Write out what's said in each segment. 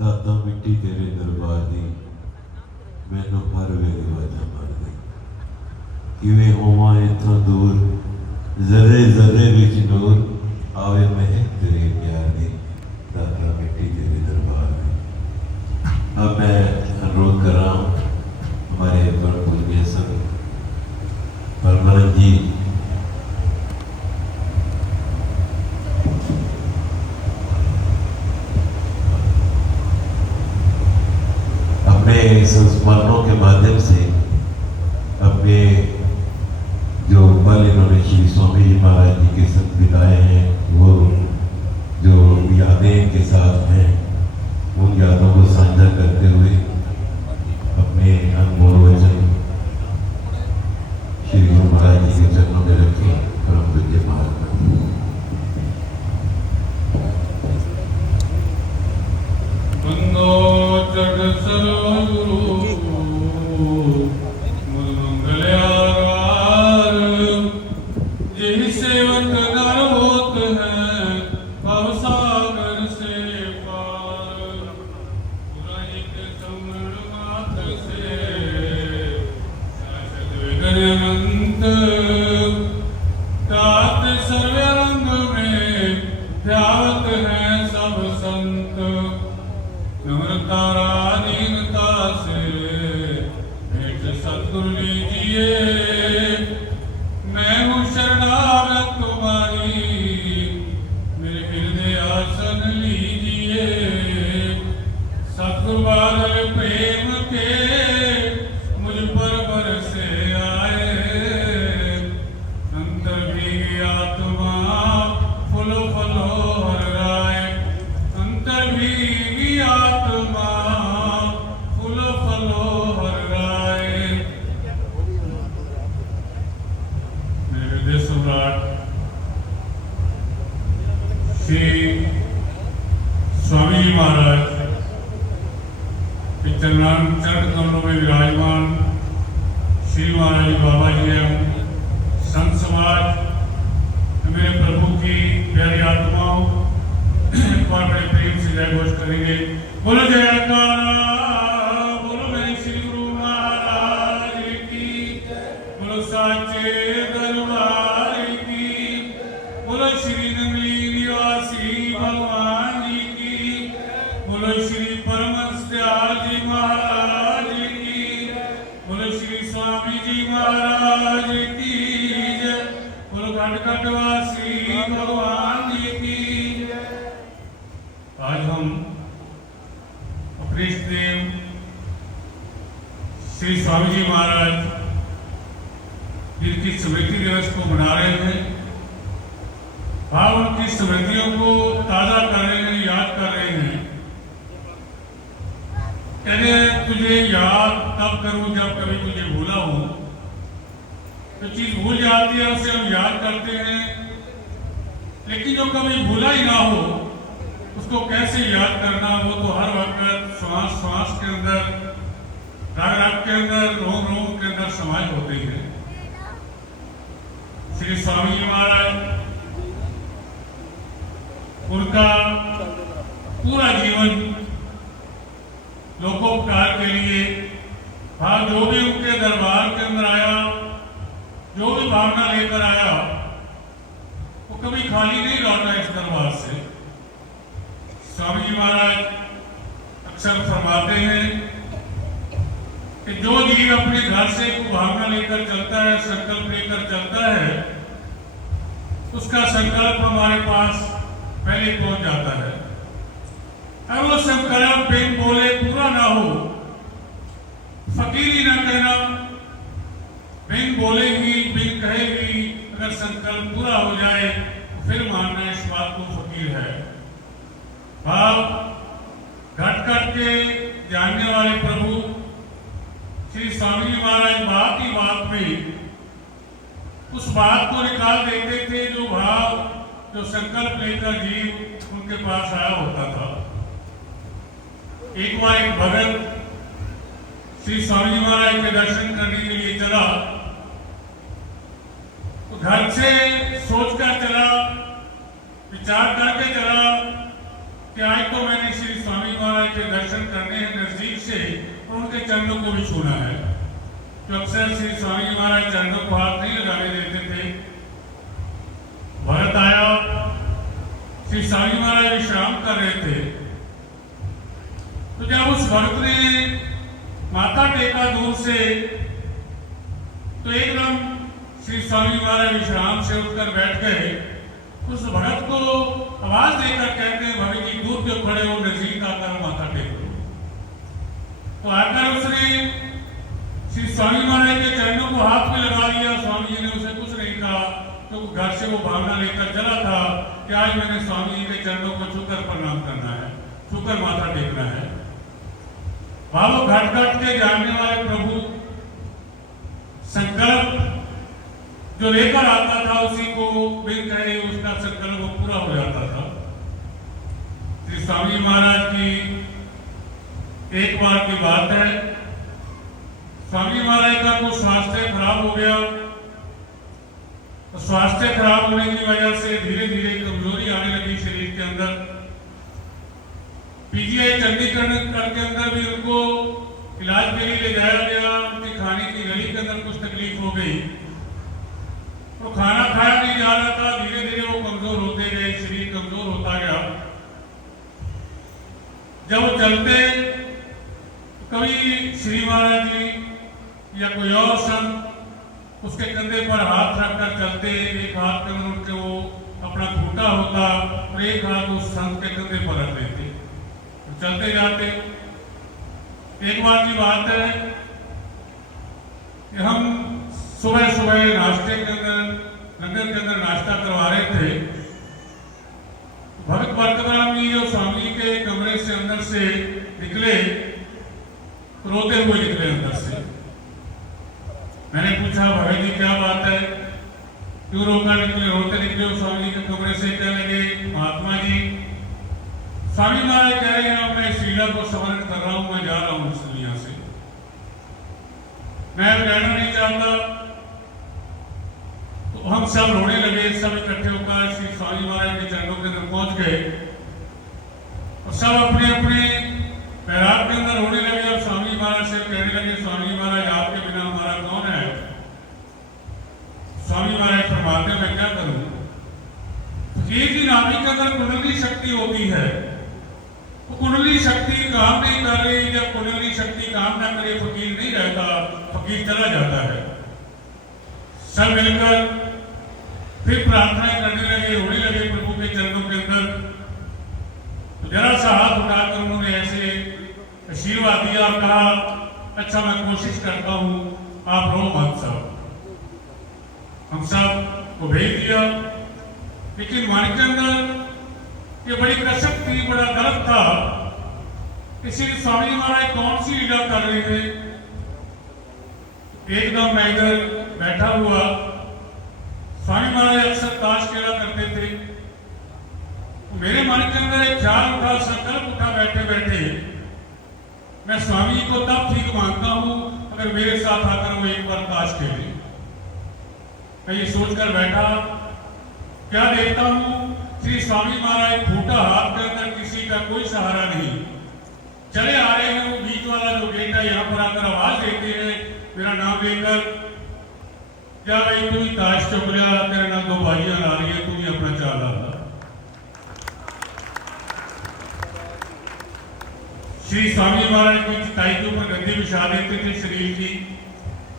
दाता मिट्टी तेरे दरबार दी मैनू हर वेले वाजा मारदी किवें होवां इत्थों दूर जर्रे जर्रे विच नूर आवे महक तेरे प्यार दी दाता मिट्टी तेरे दरबार दी। अब मैं अनुरोध कर रहा हूँ हमारे परम पूज्य संत परमानंद जी अपने संस्मरणों के माध्यम से अपने जो पल इन्होंने श्री स्वामी जी महाराज जी के संग बिताए हैं वो जो यादें इनके साथ हैं उन यादों को साझा करते हुए अपने अनमोल वचन श्री गुरु महाराज जी के चरणों में रखें। परम पूज्य महाराज स्वामी जी महाराज के चरण कमलों में विराजमान श्री महाराज बाबा जी एवं संत समाज मेरे प्रभु की प्यारी आत्माओं एक बार बड़े प्रेम से जय घोष करेंगे। बोलो जयकारा, बोलो मेरे श्री गुरु महाराज की, बोलो साचे दरबार की, बोलो श्री नगरी निवासी भगवान जी की, बोलो श्री परमहंस दयाल जी महाराज की, बोलो श्री स्वामी जी महाराज की जय, बोलो घटघटवासी भगवान जी की। आज हम अपने देव श्री स्वामी जी महाराज जिनकी स्मृति दिवस को मना रहे हैं, भाव उनकी स्मृतियों को ताजा कर रहे हैं, याद कर रहे हैं। कहते तुझे याद तब करूं जब कभी तुझे भूला हो। तो चीज भूल जाती है उसे हम याद करते हैं, लेकिन जो कभी भूला ही ना हो उसको कैसे याद करना। वो तो हर वक्त श्वास श्वास के अंदर, राग राग के अंदर, रोम रोम के अंदर समाये होते हैं। श्री स्वामी जी महाराज उनका पूरा जीवन लोकोपकार के लिए जो भी उनके दरबार के अंदर आया, जो भी भावना लेकर आया, वो कभी खाली नहीं लौटा इस दरबार से। स्वामी जी महाराज अक्सर फरमाते हैं कि जो जीव अपने घर से कोई भावना लेकर चलता है, संकल्प लेकर चलता है, उसका संकल्प हमारे पास पहले पहुंच जाता है। अब वो संकल्प बिन बोले पूरा ना हो, फकीरी ना कहना, बिन बोलेगी बिन कहेगी अगर संकल्प पूरा हो जाए तो फिर मानना इस बात को फकीर है। भाव घट घट के जानने वाले प्रभु श्री स्वामी जी महाराज बात ही बात में उस बात को निकाल देते थे जो भाव, जो संकल्प लेकर जीव उनके पास आया होता था। एक बार एक भगत श्री स्वामी जी महाराज के दर्शन करने के लिए चला, तो घर से सोचकर चला, विचार करके चला कि आज तो मैंने श्री स्वामी महाराज के दर्शन करने हैं नजदीक से और उनके चरणों को भी छूना है। तो अक्सर श्री स्वामी महाराज चरणों को हाथ नहीं लगाने देते थे। भरत आया, श्री स्वामी महाराज विश्राम कर रहे थे, तो जब उस भक्त ने माथा टेका दूर से, तो एकदम श्री स्वामी महाराज विश्राम से उठकर बैठ गए। उस भक्त को आवाज देकर कहते हैं, भाभी जी दूर क्यों खड़े हो, नजदीक आकर माथा टेको। तो आकर उसने श्री स्वामी महाराज के चरणों को हाथ में लगा दिया। स्वामी जी ने उसे कुछ नहीं कहा, तो घर से वो भावना लेकर चला था कि आज मैंने स्वामी जी के चरणों को छूकर प्रणाम करना है, छूकर माथा टेकना है। बाबू घट घट के जानने वाले प्रभु संकल्प जो लेकर आता था, उसी को बिन कहे उसका संकल्प वो पूरा हो जाता था। श्री स्वामी महाराज की एक बार की बात है, स्वामी महाराज का कुछ स्वास्थ्य खराब हो गया। तो स्वास्थ्य खराब होने की वजह से धीरे धीरे कमजोरी आने लगी शरीर के अंदर। पीजीआई चंडीगढ़ के अंदर भी उनको इलाज के लिए ले जाया गया। उनकी खाने की गली के अंदर कुछ तकलीफ हो गई, तो खाना खाया नहीं जा रहा था। धीरे धीरे वो कमजोर होते गए, शरीर कमजोर होता गया। जब वो चलते, कभी श्री महाराज जी या कोई और संत उसके कंधे पर हाथ रखकर चलते, एक हाथ के अंदर उनके वो अपना खूंटा होता और एक हाथ उस संत के कंधे पर रख देते, तो चलते जाते। एक बार की बात है कि हम सुबह सुबह नाश्ते के अंदर, लंगर के अंदर नाश्ता करवा रहे थे। भक्त बरकराम जी जो स्वामी के कमरे से अंदर से निकले, रोते हुए निकले अंदर से। मैंने पूछा, भाई जी क्या बात है, क्यों रोकर निकले, रोते निकले? स्वामी के कमरे से कहने लगे, महात्मा जी स्वामी महाराज कह रहे हैं मैं इस लीला को स्मरण कर रहा हूं, मैं जा रहा हूं इस दुनिया से, मैं रहना नहीं चाहता। तो हम सब रोने लगे, सब इकट्ठे होकर श्री स्वामी महाराज के चरणों के अंदर पहुंच गए और सब अपने अपने पैराग के अंदर रोने लगे और स्वामी महाराज से कहने लगे, स्वामी महाराज आपके बिना हमारा कौन है? स्वामी महाराज फरमाते मैं क्या करूं? फकीर की नाभि के अंदर कुंडली शक्ति होती है, तो कुंडली शक्ति काम नहीं कर रही। जब कुंडली शक्ति काम ना करे फकीर नहीं रहता, फकीर चला जाता है। सब मिलकर फिर प्रार्थनाएं करने लगे, रोने लगे प्रभु के चरणों के अंदर। तो जरा सा हाथ उठाकर उन्होंने ऐसे आशीर्वाद दिया और कहा, अच्छा मैं कोशिश करता हूं, आप रो मत। सब हम सब को भेज दिया, लेकिन मन के अंदर ये बड़ी कसक थी, बड़ा दर्द था। इसीलिए स्वामी महाराज कौन सी लीला कर रहे थे। एकदम मैं इधर बैठा हुआ, स्वामी महाराज अक्सर ताश खेला करते थे। तो मेरे मन के अंदर एक ख्याल उठा, संकल्प उठा, बैठे बैठे मैं स्वामी को तब ठीक मानता हूं अगर मेरे साथ आकर वो एक बार ताश खेले। मैं ये सोचकर बैठा, क्या देखता हूं श्री स्वामी महाराज फूटा हाथ के अंदर, किसी का कोई सहारा नहीं, चले आ रहे हैं। वो बीच वाला जो गेट है यहाँ पर आकर आवाज देते हैं, मेरा नाम लेकर, क्या भाई तू ही ताश चुक रहा, तेरे नाम दो बाजियां ला रही है, तू ही अपना चाल ला। श्री स्वामी महाराज की चटाई के ऊपर गद्दी बिछा देते थे शरीर की,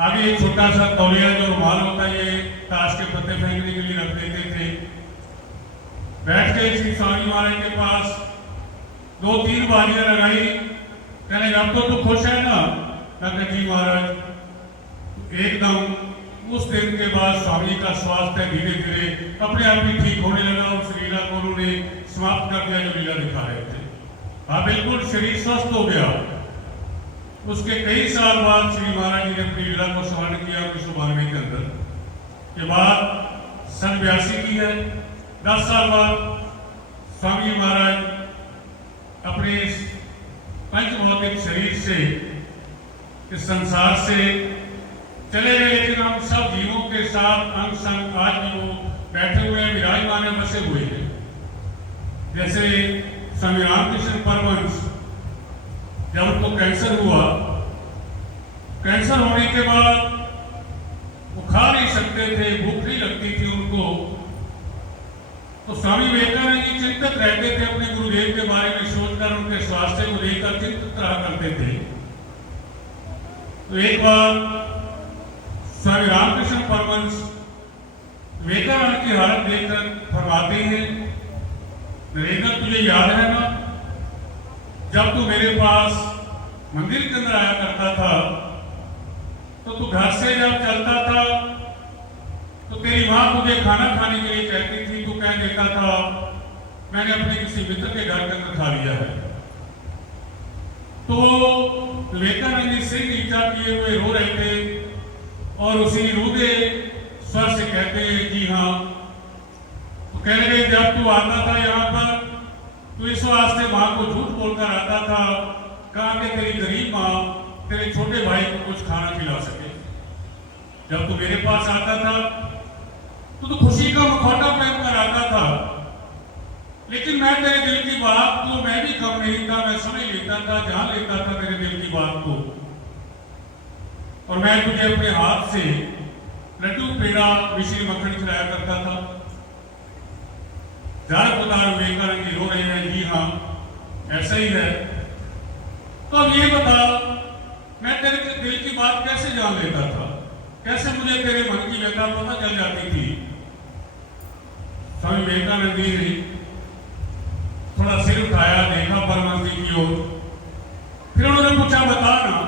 आगे एक छोटा सा तौलिया जो रुमाल होता है ये ताश के पत्ते फेंकने के लिए रख देते थे। बैठ के श्री स्वामी महाराज के पास 2-3 बाजियां लगाई, कहने अब तो तू खुश है ना? मैं जी महाराज। एकदम उस दिन के बाद स्वामी का स्वास्थ्य धीरे धीरे अपने आप ही ठीक होने लगा और उस लीला को उन्होंने समाप्त कर दिया जो लीला दिखा रहे थे। हाँ बिल्कुल शरीर स्वस्थ हो गया। उसके कई साल बाद श्री महाराज जी ने अपनी लीला को स्मरण किया 1992 के अंदर। के बाद सन 82 की है, 10 साल बाद स्वामी महाराज अपने पंचभौतिक शरीर से इस संसार से चले गए, लेकिन हम सब जीवों के साथ अंग संग आज भी वो बैठे हुए हैं, विराजमान है, बसे हुए हैं। जैसे स्वामी रामकृष्ण परमहंस जब उनको कैंसर हुआ, कैंसर होने के बाद वो खा नहीं सकते थे, भूख नहीं लगती थी उनको, तो स्वामी विवेकानंद जी चिंतित रहते थे, अपने गुरुदेव के बारे में सोचकर उनके स्वास्थ्य को लेकर चिंतित रहा करते थे। तो एक बार स्वामी रामकृष्ण परमहंस विवेकानंद की हालत देखकर फरमाते हैं, नरेंद्र तुझे याद है ना, जब तू मेरे पास मंदिर के अंदर आया करता था तो तू घर से जब चलता था तो तेरी माँ तुझे खाना खाने के लिए कहती थी, तू कह देता था मैंने अपने किसी मित्र के घर के अंदर खा लिया है। तो विवेकानंद जी सिर नीचा किए हुए रो रहे थे और उसी रूधे स्वर से कहते हैं, जी हाँ। तो कह रहे जब तू आता था यहाँ पर तो इस वास्ते माँ को झूठ बोलकर आता था, कहा कि तेरी गरीब माँ तेरे छोटे भाई को कुछ खाना खिला सके। जब तू मेरे पास आता था तो तू खुशी का मुखौटा पहनकर आता था, लेकिन मैं तेरे दिल की बात को मैं भी कम नहीं था, मैं समझ लेता था, जान लेता था तेरे दिल की बात को, और मैं तुझे अपने हाथ से लड्डू पेड़ा मिश्री मक्खन खिलाया करता था। ज़्यादातर विवेकानंद जी रो रहे हैं, जी हाँ ऐसा ही है। तो अब ये बता, मैं तेरे दिल की बात कैसे जान लेता था, कैसे मुझे तेरे मन की व्यथा पता चल जाती थी। स्वामी विवेकानंद जी ने थोड़ा सिर उठाया, देखा परमहंस जी की ओर, फिर उन्होंने पूछा बता ना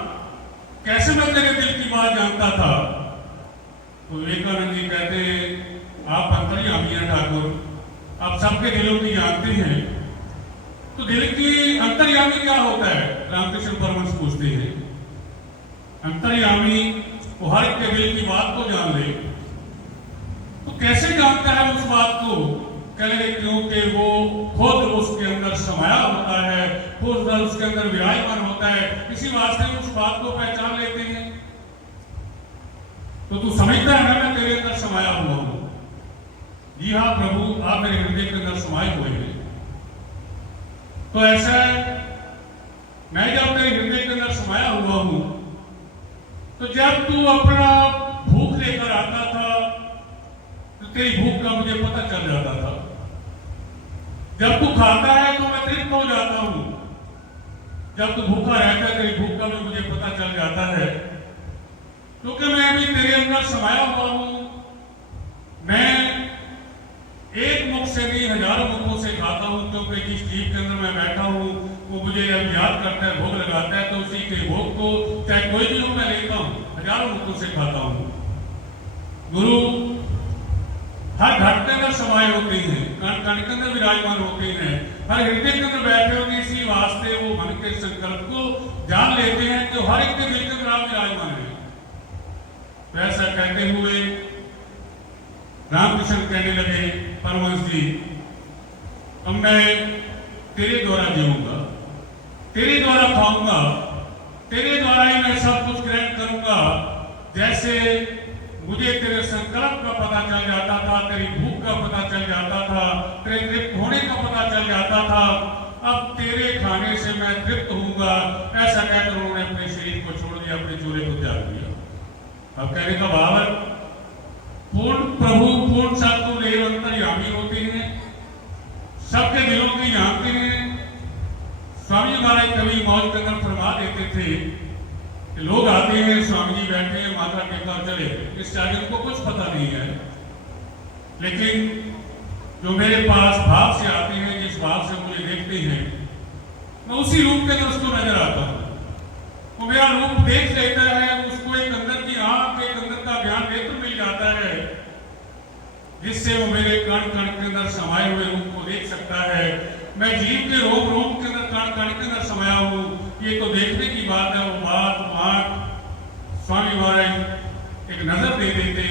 कैसे मैं तेरे दिल की बात जानता था। तो विवेकानंद जी कहते आप अंतर्यामी हैं ठाकुर, आप सबके दिलों की जानते हैं, तो दिल की अंतर्यामी क्या होता है, रामकृष्ण परमहंस पूछते हैं। अंतर्यामी वो हर एक के दिल की बात को जान ले, तो कैसे जानता है उस बात को, कह रहे क्योंकि वो खुद उसके अंदर समाया होता है, खुद उसके अंदर विराजमान होता है, इसी वास्ते उस बात को पहचान लेते हैं। तो तू समझता है ना मैं तेरे अंदर समाया हुआ हूं। जी हाँ प्रभु, आप मेरे हृदय के अंदर समाये हुए हैं। तो ऐसा है, मैं जब तेरे हृदय के अंदर समाया हुआ हूं, तो जब तू अपना भूख लेकर आता था तो तेरी भूख का मुझे पता चल जाता था। जब तू खाता है तो मैं तृप्त हो जाता हूं, जब तू भूखा रहता है तेरी भूख का भी मुझे पता चल जाता है, क्योंकि मैं भी तेरे अंदर समाया हुआ हूं। मैं एक मुख से नहीं हजारों मुखों से खाता हूं, क्योंकि जिस जीव के अंदर मैं बैठा हूं वो मुझे अब याद करता है, भोग लगाता है, तो उसी के भोग को चाहे कोई भी हो मैं लेता हूं, हजारों मुखों से खाता हूं। गुरु हर घट के अंदर समाये होते हैं, कण कण के अंदर विराजमान होते हैं, हर हृदय के अंदर बैठे होते हैं, इसी वास्ते वो मन के संकल्प को जान लेते हैं कि हर एक के दिल के अंदर आप विराजमान है। वैसा कहते हुए रामकृष्ण कहने लगे, परमहंस जी अब मैं तेरे द्वारा जीऊंगा, तेरे द्वारा खाऊंगा, तेरे द्वारा ही मैं सब कुछ ग्रहण करूंगा। जैसे मुझे तेरे संकल्प का पता चल जाता था, तेरी भूख का पता चल जाता था, तेरे तृप्त होने का पता चल जाता था, अब तेरे खाने से मैं तृप्त होऊंगा। ऐसा कहकर उन्होंने अपने शरीर को छोड़ दिया, अपने चूल्हे को त्याग दिया। अब कहने का भाव है, पूर्ण प्रभु पूर्ण सत्व देव अंतर्यामी होते हैं, सबके दिलों की जानते हैं। स्वामी हमारे कवि मौज के अंदर फरमा देते थे कि लोग आते हैं, स्वामी जी बैठे हैं, माथा टेका चले, इस आगे उनको कुछ पता नहीं है, लेकिन जो मेरे पास भाव से आते हैं, जिस भाव से मुझे देखते हैं, मैं उसी रूप के अंदर उसको नजर आता हूँ। वो मेरा रूप देख लेता है, उसको एक अंदर की आंख, एक अंदर का ज्ञान नेत्र मिल जाता है, जिससे वो मेरे कण कण के अंदर समाये हुए रूप को देख सकता है। मैं जीव के रोम रोम के अंदर कण कण के अंदर समाया हूँ, ये तो देखने की बात है। वो बात आंख स्वामी महाराज एक नजर दे देते,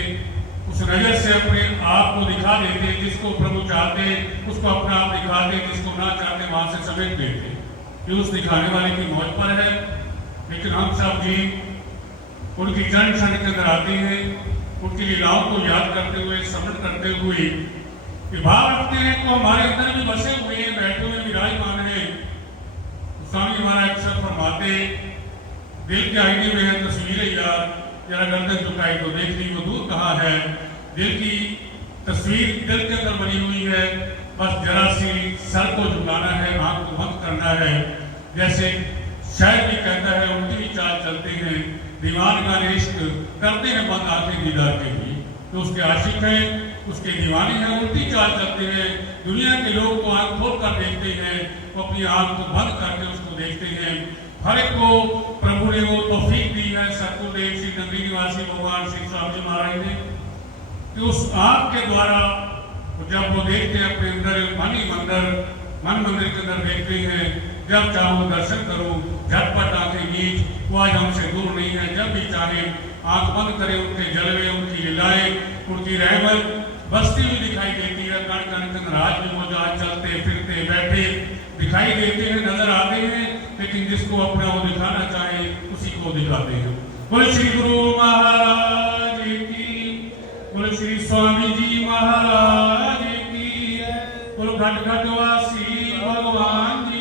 उस नजर से अपने आप को दिखा देते, जिसको प्रभु चाहते उसको अपना आप दिखाते, जिसको ना चाहते वहां से समेट देते। ये उस दिखाने वाले की मौज पर है। लेकिन हम सब जी उनकी चरण क्षण के अंदर आते हैं, उनकी लीलाओं को याद करते हुए, स्मरण करते हुए भाव रखते हैं, तो हमारे अंदर भी बसे हुए हैं, बैठे हुए विराजमान हैं। स्वामी महाराज अक्सर फरमाते दिल के आईने में है तस्वीरें यार, जरा गर्दन झुकाई तो देख ली वो दूर कहाँ है। दिल की तस्वीर दिल के अंदर बनी हुई है, बस जरा सी सर को झुकाना है, आंख को बंद करना है। जैसे शायद भी कहता है उल्टी चाल चलते हैं दीवानगा ने इश्क करते हैं बंद आंखें दीदार के लिए। तो उसके आशिक हैं, उसके दीवाने हैं, उल्टी चाल चलते हैं। दुनिया के लोग तो आंख खोल कर देखते हैं, वो अपनी आंख को बंद करके उसको देखते हैं। हर एक को प्रभु ने वो तौफीक दी है, सतगुरुदेव श्री नगरी निवासी भगवान श्री स्वामी जी महाराज ने, कि उस आंख के द्वारा जब वो देखते हैं अपने अंदर मन मंदिर के अंदर देखते हैं, जब चाहो दर्शन करो, झटपट आंखें नीच, वो आज हमसे दूर नहीं है। जब भी चाहे आंख बंद करें, उनके जलवे, उनकी लीलाएं, उनकी रहमत बसती हुई दिखाई देती है। कण कण के अंदर आज भी वो जहाँ चलते फिरते बैठे दिखाई देते हैं, नजर आते हैं, लेकिन जिसको अपना वो दिखाना चाहे उसी को दिखाते हैं। बोले श्री गुरु महाराज की, बोले श्री स्वामी जी महाराज की, बोलो घट घट वासी भगवान जी